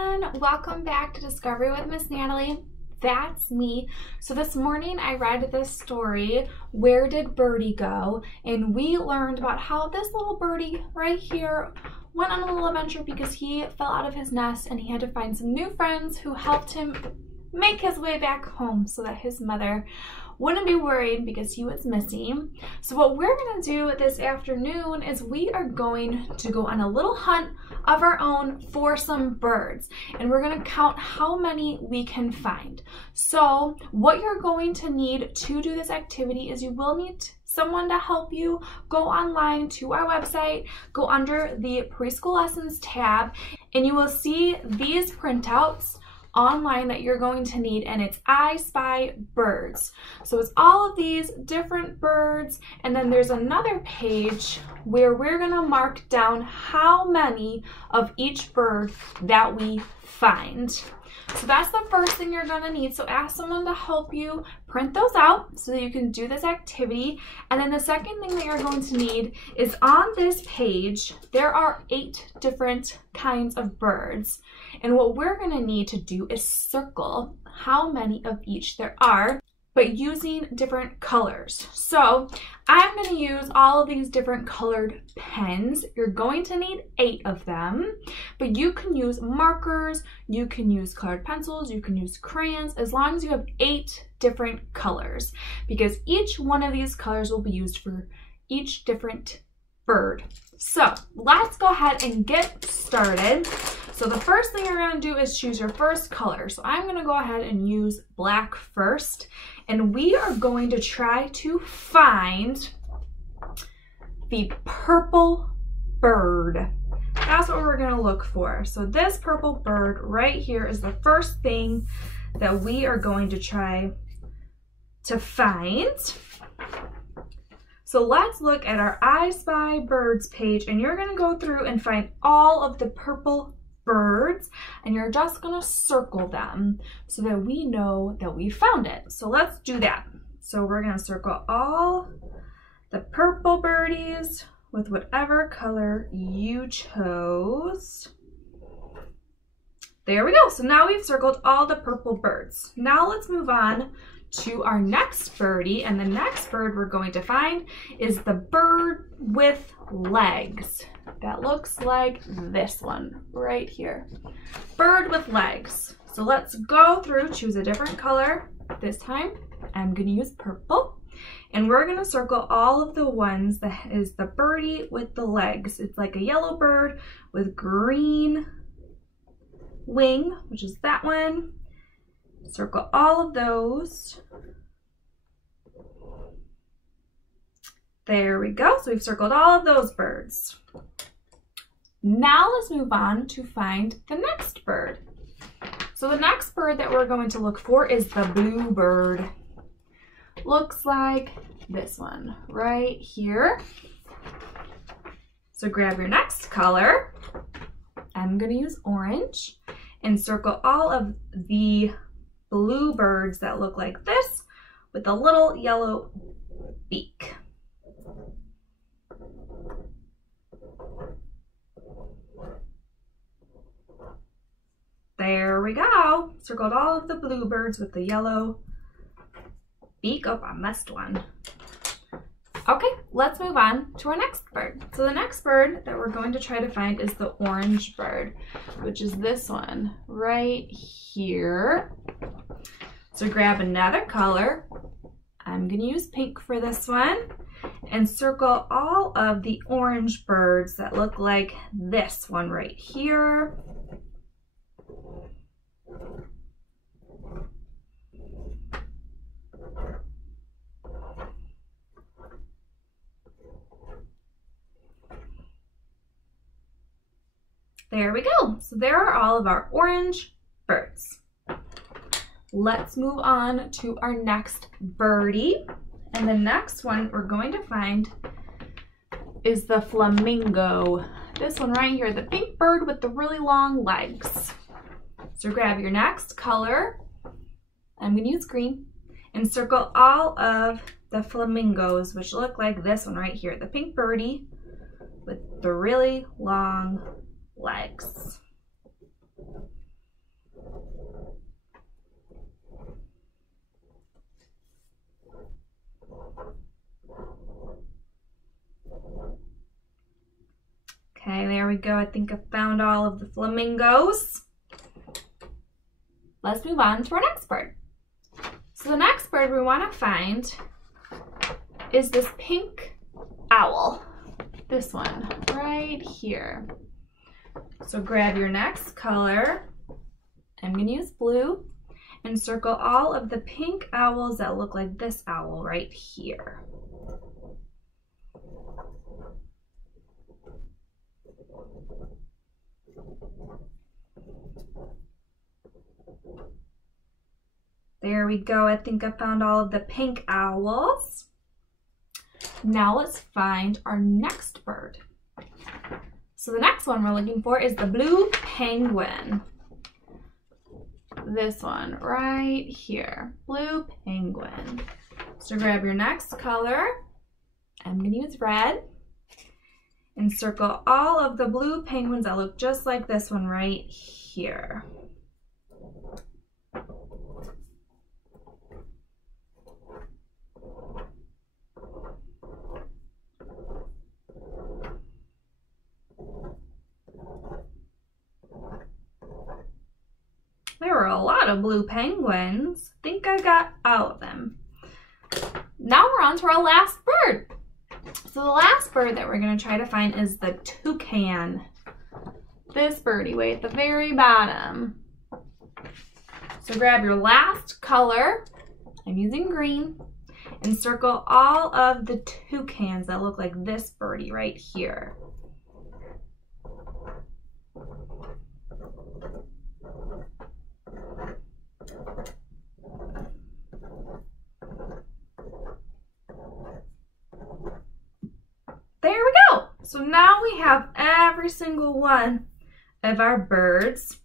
everyone, welcome back to Discovery with Miss Natalie. That's me. So this morning I read this story, Where Did Birdie Go? And we learned about how this little birdie right here went on a little adventure because he fell out of his nest and he had to find some new friends who helped him make his way back home so that his mother wouldn't be worried because he was missing. So what we're going to do this afternoon is we are going to go on a little hunt of our own for some birds, and we're going to count how many we can find. So what you're going to need to do this activity is you will need someone to help you. Go online to our website, go under the preschool lessons tab, and you will see these printouts online that you're going to need, and it's ISPY Birds. So it's all of these different birds, and then there's another page where we're going to mark down how many of each bird that we find. So that's the first thing you're going to need. So ask someone to help you print those out so that you can do this activity. And then the second thing that you're going to need is on this page, there are 8 different kinds of birds. And what we're going to need to do is circle how many of each there are, but using different colors. So I'm going to use all of these different colored pens. You're going to need 8 of them, but you can use markers, you can use colored pencils, you can use crayons, as long as you have 8 different colors, because each one of these colors will be used for each different bird. So let's go ahead and get started. So the first thing you're going to do is choose your first color. So I'm going to go ahead and use black first, and we are going to try to find the purple bird. That's what we're going to look for. So this purple bird right here is the first thing that we are going to try to find. So let's look at our ISPY Birds page, and you're going to go through and find all of the purple birds, and you're just going to circle them so that we know that we found it. So let's do that. So we're going to circle all the purple birdies with whatever color you chose. There we go. So now we've circled all the purple birds. Now let's move on to our next birdie, and the next bird we're going to find is the bird with legs. That looks like this one right here. Bird with legs. So let's go through, choose a different color. This time I'm going to use purple, and we're going to circle all of the ones that is the birdie with the legs. It's like a yellow bird with green wing, which is that one. Circle all of those. There we go. So we've circled all of those birds. Now let's move on to find the next bird. So the next bird that we're going to look for is the blue bird. Looks like this one right here. So grab your next color. I'm going to use orange and circle all of the blue birds that look like this with a little yellow beak. There we go. Circled all of the blue birds with the yellow beak. Oh, I missed one. Okay, let's move on to our next bird. So the next bird that we're going to try to find is the orange bird, which is this one right here. So grab another color. I'm going to use pink for this one, and circle all of the orange birds that look like this one right here. There we go. So there are all of our orange birds. Let's move on to our next birdie. And the next one we're going to find is the flamingo. This one right here, the pink bird with the really long legs. So grab your next color. I'm going to use green, and circle all of the flamingos, which look like this one right here, the pink birdie with the really long legs. Okay, there we go. I think I found all of the flamingos. Let's move on to our next bird. So the next bird we want to find is this pink owl. This one right here. So grab your next color. I'm going to use blue and circle all of the pink owls that look like this owl right here. There we go. I think I found all of the pink owls. Now let's find our next bird. So the next one we're looking for is the blue penguin. This one right here, blue penguin. So grab your next color. I'm going to use red and circle all of the blue penguins that look just like this one right here. There were a lot of blue penguins. I think I got all of them. Now we're on to our last bird. So the last bird that we're going to try to find is the toucan. This birdie way at the very bottom. So grab your last color. I'm using green. And circle all of the toucans that look like this birdie right here. There we go. So now we have every single one of our birds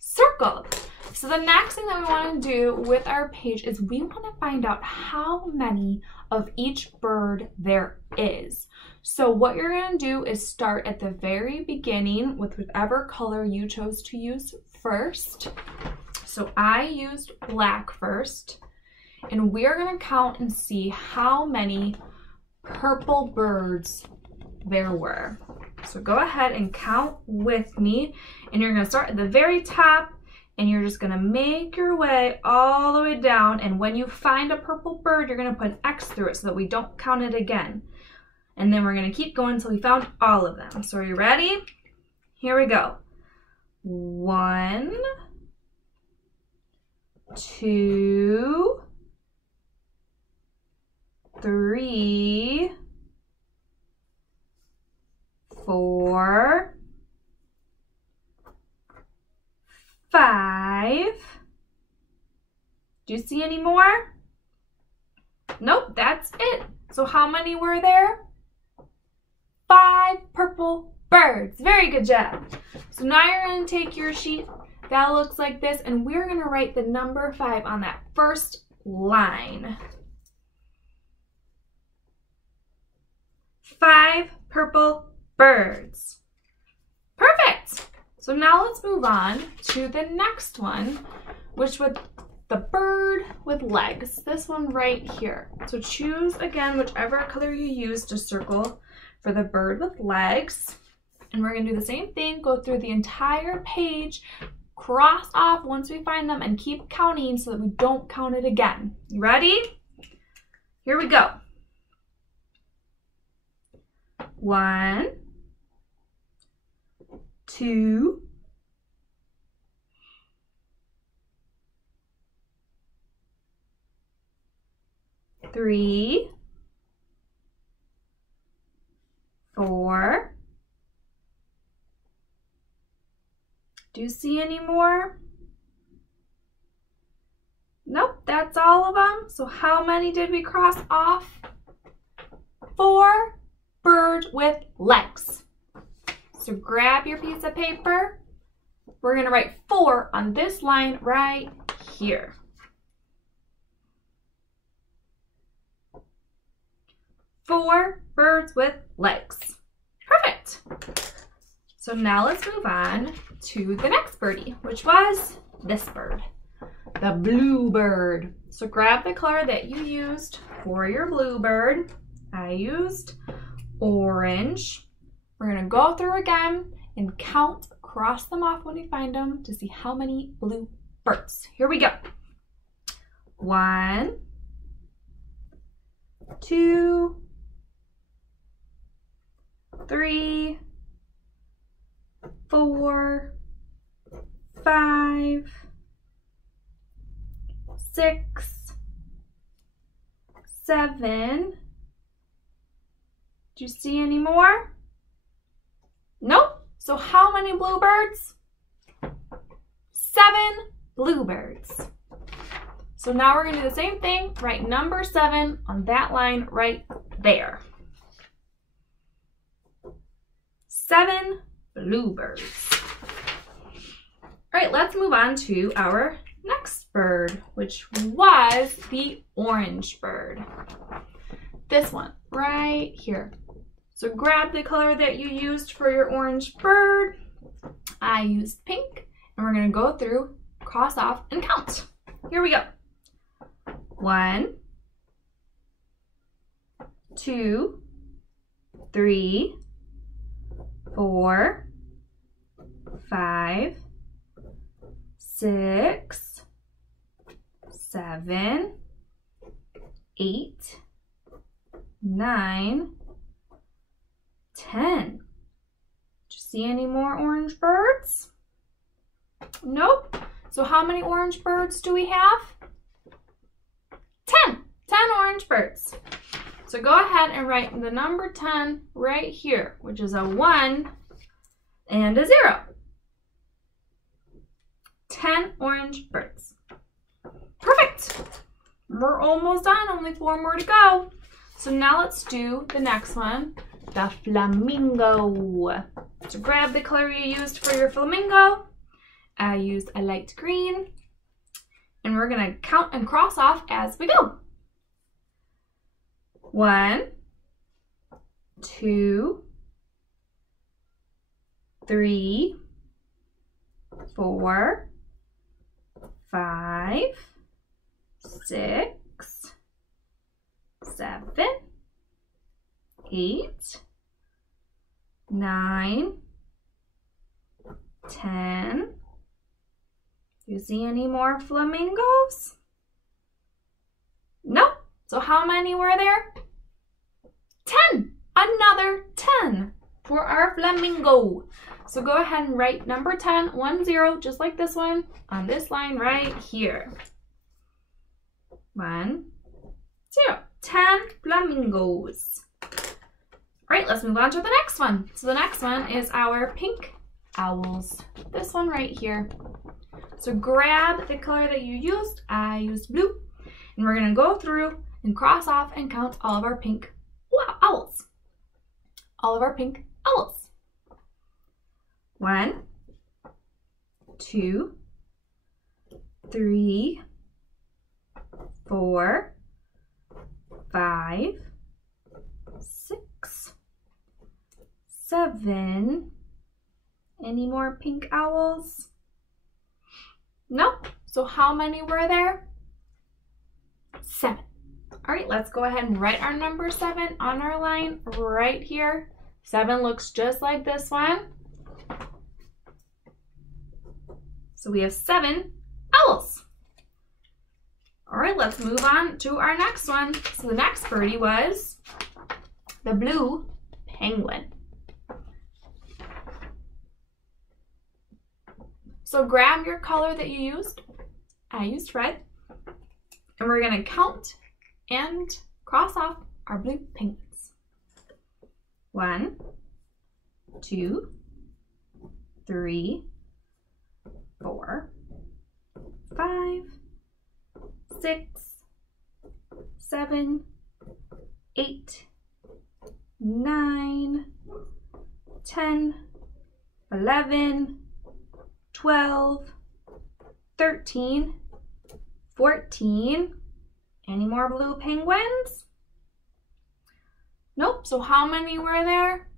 circled. So the next thing that we want to do with our page is we want to find out how many of each bird there is. So what you're going to do is start at the very beginning with whatever color you chose to use first. So I used black first, and we are going to count and see how many purple birds there were. So go ahead and count with me, and you're going to start at the very top, and you're just going to make your way all the way down, and when you find a purple bird, you're going to put an X through it so that we don't count it again. And then we're going to keep going until we found all of them. So are you ready? Here we go. 1, 2, 3, 4, 5. Do you see any more? Nope, that's it. So how many were there? 5 purple birds. Very good job. So now you're going to take your sheet that looks like this, and we're going to write the number 5 on that first line. 5 purple birds. Perfect. So now let's move on to the next one, which was the bird with legs. This one right here. So choose again whichever color you use to circle for the bird with legs. And we're going to do the same thing, go through the entire page, cross off once we find them, and keep counting so that we don't count it again. You ready? Here we go. 1, 2, 3, 4. Do you see any more? Nope, that's all of them. So how many did we cross off? 4 birds with legs. So grab your piece of paper. We're going to write 4 on this line right here. 4 birds with legs. Perfect. So now let's move on to the next birdie, which was this bird, the blue bird. So grab the color that you used for your blue bird. I used orange. we're going to go through again and count, cross them off when we find them to see how many blue birds. Here we go. 1, 2, 3, 4, 5, 6, 7. Do you see any more? Nope. So how many bluebirds? 7 bluebirds. So now we're going to do the same thing. Write number 7 on that line right there. 7 bluebirds. All right, let's move on to our next bird, which was the orange bird. This one right here. So grab the color that you used for your orange bird. I used pink, and we're going to go through, cross off, and count. Here we go. 1, 2, 3, 4, 5, 6, 7, 8, 9, 10. Did you see any more orange birds? Nope. So how many orange birds do we have? 10. 10 orange birds. So go ahead and write the number 10 right here, which is a 1 and a 0. 10 orange birds. Perfect. We're almost done. Only 4 more to go. So now let's do the next one, the flamingo. So grab the color you used for your flamingo. I used a light green. And we're going to count and cross off as we go. 1, 2, 3, 4, 5, 6, 7, 8, 9, 10. Do you see any more flamingos? Nope. So how many were there? 10. Another 10 for our flamingo. So go ahead and write number 10, 1, 0, just like this one, on this line right here. 1, 0. 10 flamingos. All right, let's move on to the next one. So the next one is our pink owls. This one right here. So grab the color that you used. I used blue. And we're going to go through and cross off and count all of our pink owls. All of our pink owls. 1, 2, 3, 4, 5, 6, 7. Any more pink owls? Nope. So how many were there? 7. All right, let's go ahead and write our number 7 on our line right here. 7 looks just like this one. So we have 7 owls. All right, let's move on to our next one. So the next birdie was the blue penguin. So grab your color that you used. I used red. And we're going to count and cross off our blue penguins. 1, 2, 3, 4, 5, 6, 7, 8, 9, 10, 11, 12, 13, 14. Any more blue penguins? Nope. So how many were there?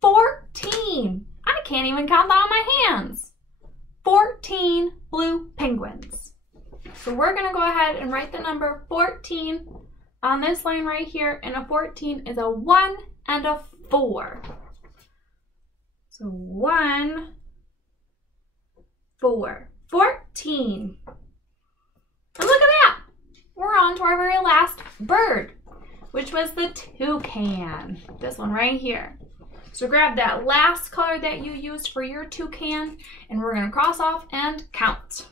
14. I can't even count that on my hands. 14 blue penguins. So we're going to go ahead and write the number 14 on this line right here. And a 14 is a 1 and a 4. So 1, 4, 14. And look at that. We're on to our very last bird, which was the toucan. This one right here. So grab that last color that you used for your toucan, and we're going to cross off and count.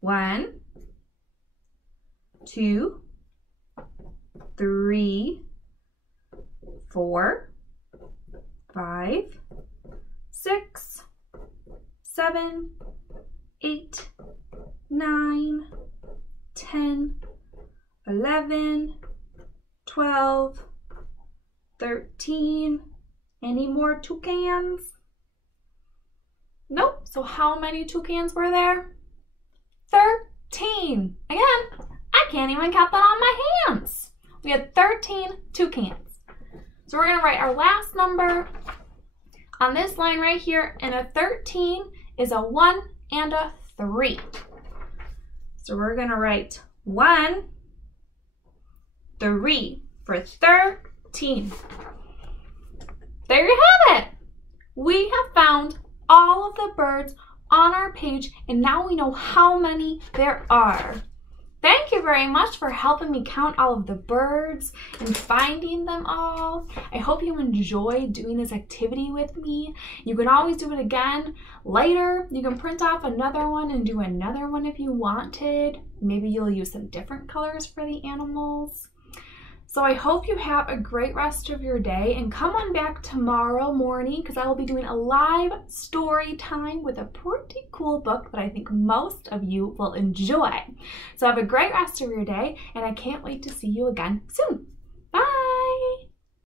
1, 2, 3, 4, 5, 6, 7, 8, 9, 10, 11, 12, 13. Any more toucans? Nope. So how many toucans were there? 13. Again, I can't even count that on my hands. We had 13 toucans. So we're going to write our last number on this line right here, and a 13 is a 1 and a 3. So we're going to write 1, 3 for 13. There you have it. We have found all of the birds on our page, and now we know how many there are. Thank you very much for helping me count all of the birds and finding them all. I hope you enjoyed doing this activity with me. You can always do it again later. You can print off another one and do another one if you wanted. Maybe you'll use some different colors for the animals. So I hope you have a great rest of your day, and come on back tomorrow morning because I will be doing a live story time with a pretty cool book that I think most of you will enjoy. So have a great rest of your day, and I can't wait to see you again soon. Bye!